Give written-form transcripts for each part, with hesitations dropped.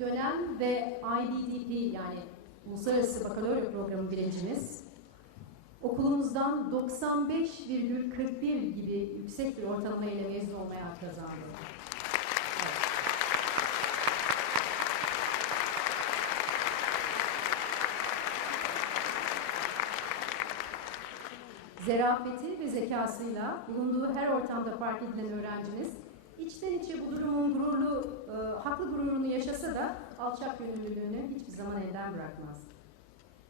dönem ve IBDP yani Uluslararası Bakalorya Programı birincimiz. Okulumuzdan 95,41 gibi yüksek bir ortalama ile mezun olmaya hak kazandı. Zerafeti ve zekasıyla bulunduğu her ortamda fark edilen öğrencimiz, içten içe bu durumun haklı gururunu yaşasa da alçak gönüllülüğünü hiçbir zaman elden bırakmaz.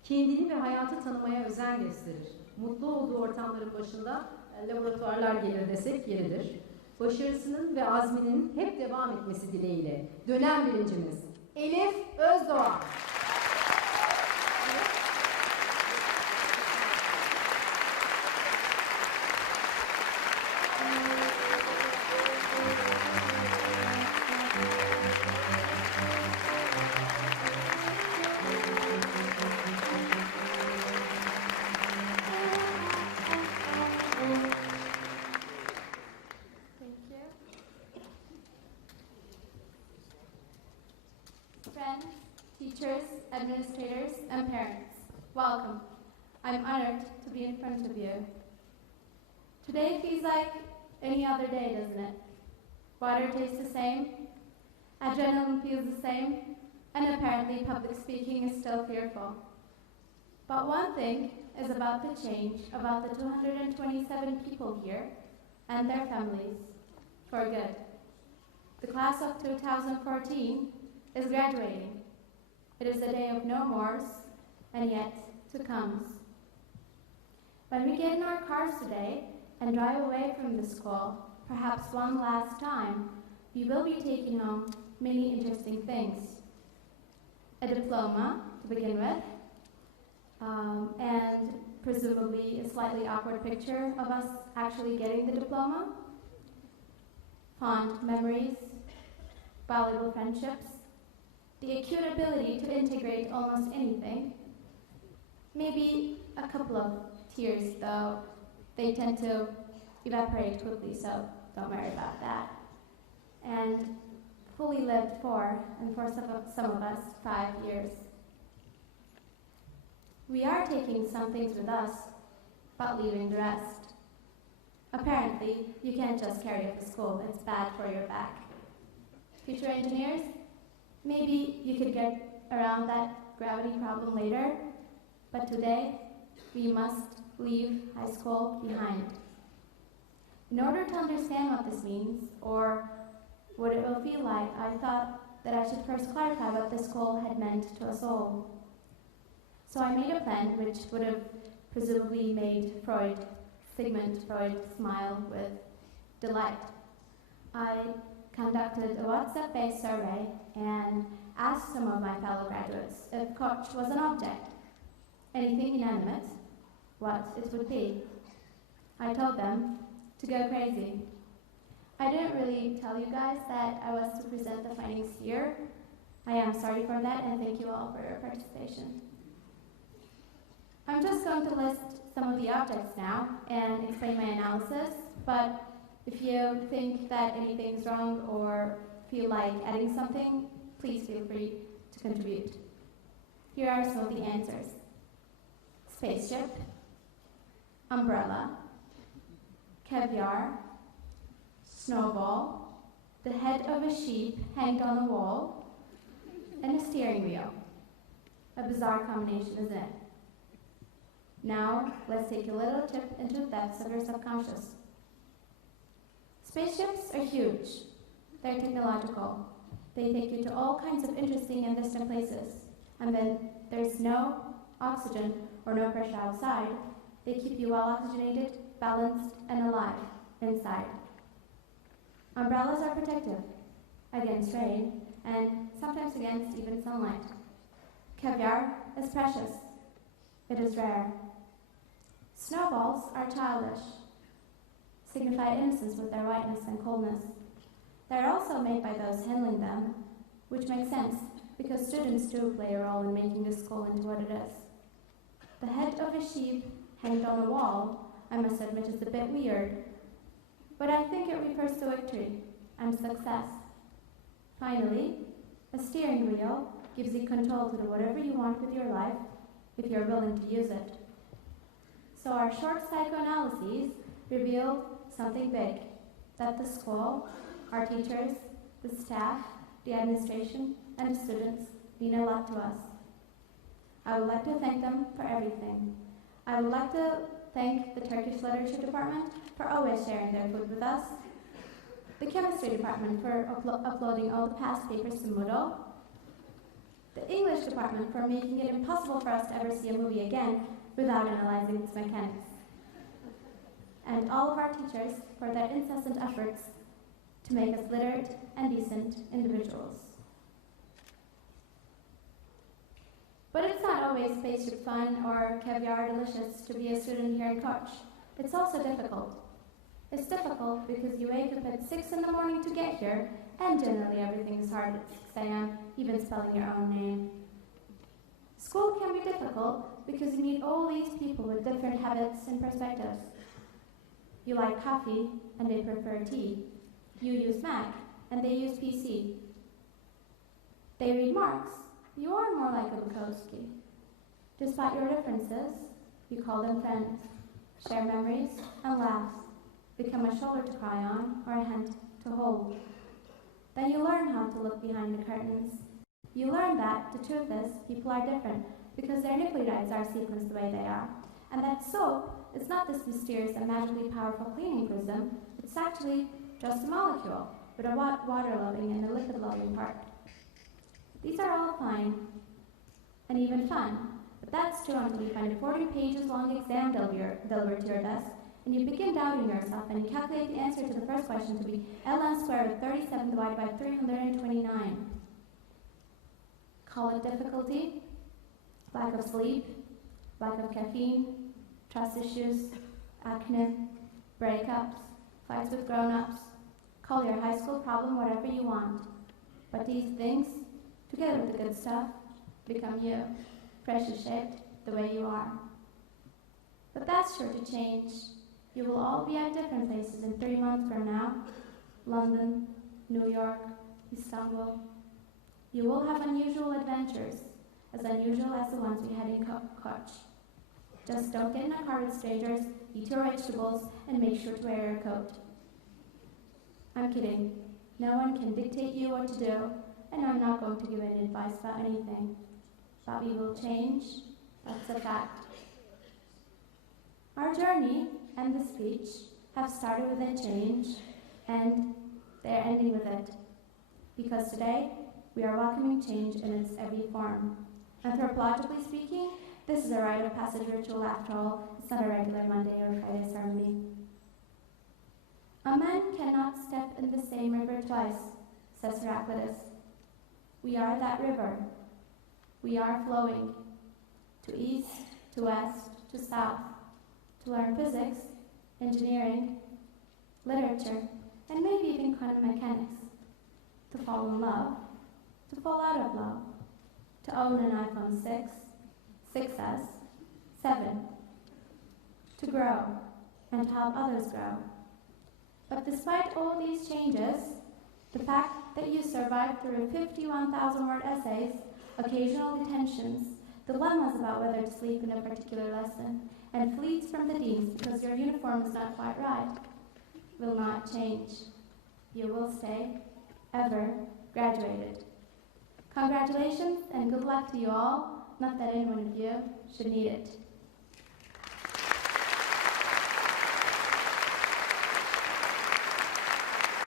Kendini ve hayatı tanımaya özen gösterir. Mutlu olduğu ortamların başında laboratuvarlar gelir desek yeridir. Başarısının ve azminin hep devam etmesi dileğiyle dönem birincimiz Elif Özdoğan. Friends, teachers, administrators, and parents, welcome. I'm honored to be in front of you. Today feels like any other day, doesn't it? Water tastes the same, adrenaline feels the same, and apparently public speaking is still fearful. But one thing is about the change, about the 227 people here and their families, for good. The class of 2014 is graduating. It is a day of no mores, and yet to comes. When we get in our cars today and drive away from the school, perhaps one last time, we will be taking home many interesting things. A diploma, to begin with, and presumably a slightly awkward picture of us actually getting the diploma, fond memories, valuable friendships, the acute ability to integrate almost anything. Maybe a couple of tears, though they tend to evaporate quickly, so don't worry about that. And fully lived 4, and for some of us, 5 years. We are taking some things with us, but leaving the rest. Apparently, you can't just carry it to school, it's bad for your back. Future engineers, maybe you could get around that gravity problem later, but today, we must leave high school behind. In order to understand what this means, or what it will feel like, I thought that I should first clarify what this school had meant to us all. So I made a plan which would have presumably made Sigmund Freud, smile with delight. I conducted a WhatsApp-based survey and asked some of my fellow graduates if Koch was an object, anything inanimate, what it would be. I told them to go crazy. I didn't really tell you guys that I was to present the findings here. I am sorry for that, and thank you all for your participation. I'm just going to list some of the objects now and explain my analysis, but if you think that anything's wrong or feel like adding something, please feel free to contribute. Here are some of the answers. Spaceship, umbrella, caviar, snowball, the head of a sheep hanged on a wall, and a steering wheel. A bizarre combination, isn't it? Now, let's take a little trip into the depths of your subconscious. Spaceships are huge. They're technological. They take you to all kinds of interesting and distant places. And then there's no oxygen or no pressure outside. They keep you well oxygenated, balanced, and alive inside. Umbrellas are protective against rain and sometimes against even sunlight. Caviar is precious. It is rare. Snowballs are childish, signify innocence with their whiteness and coldness. They are also made by those handling them, which makes sense because students do play a role in making this school into what it is. The head of a sheep hanged on a wall, I must admit, is a bit weird, but I think it refers to victory and success. Finally, A steering wheel gives you control to do whatever you want with your life if you're willing to use it. So our short psychoanalyses revealed something big, that the school, our teachers, the staff, the administration, and the students mean a lot to us. I would like to thank them for everything. I would like to thank the Turkish Literature Department for always sharing their food with us, the Chemistry Department for uploading all the past papers to Moodle, the English Department for making it impossible for us to ever see a movie again without analyzing its mechanics, and all of our teachers for their incessant efforts to make us literate and decent individuals. But it's not always spaceship fun or caviar delicious to be a student here in Koç. It's also difficult. It's difficult because you wake up at 6 in the morning to get here, and generally everything is hard at 6 a.m., even spelling your own name. School can be difficult because you meet all these people with different habits and perspectives. You like coffee, and they prefer tea. You use Mac, and they use PC. They read Marx. You are more like a Bukowski. Despite your differences, you call them friends, share memories and laughs, become a shoulder to cry on or a hand to hold. Then you learn how to look behind the curtains. You learn that the truth is people are different because their nucleotides are sequenced the way they are, and that soap is not this mysterious and magically powerful cleaning prism. It's actually just a molecule with a water-loving and a liquid-loving part. These are all fine and even fun, but that's true until you find a 40 pages long exam delivered to your desk, and you begin doubting yourself, and you calculate the answer to the first question to be ln squared of 37 divided by 329. Call it difficulty, lack of sleep, lack of caffeine, trust issues, acne, breakups, fights with grown-ups. Call your high school problem whatever you want. But these things, together with the good stuff, become you, freshly shaped the way you are. But that's sure to change. You will all be at different places in 3 months from now. London, New York, Istanbul. You will have unusual adventures, as unusual as the ones we had in Koç. Just don't get in a car with strangers, eat your vegetables, and make sure to wear a coat. I'm kidding. No one can dictate you what to do, and I'm not going to give any advice about anything. But we will change, that's a fact. Our journey and the speech have started with a change, and they're ending with it. Because today, we are welcoming change in its every form. Anthropologically speaking, this is a rite of passage ritual after all. It's not a regular Monday or Friday ceremony. A man cannot step in the same river twice, says Heraclitus. We are that river. We are flowing to east, to west, to south, to learn physics, engineering, literature, and maybe even quantum mechanics, to fall in love, to fall out of love, to own an iPhone 6, 6S, 7, to grow, and to help others grow. But despite all these changes, the fact that you survived through 51,000-word essays, occasional detentions, dilemmas about whether to sleep in a particular lesson, and fleets from the deans because your uniform is not quite right, will not change. You will stay, ever, graduated. Congratulations and good luck to you all, not that any one of you should need it.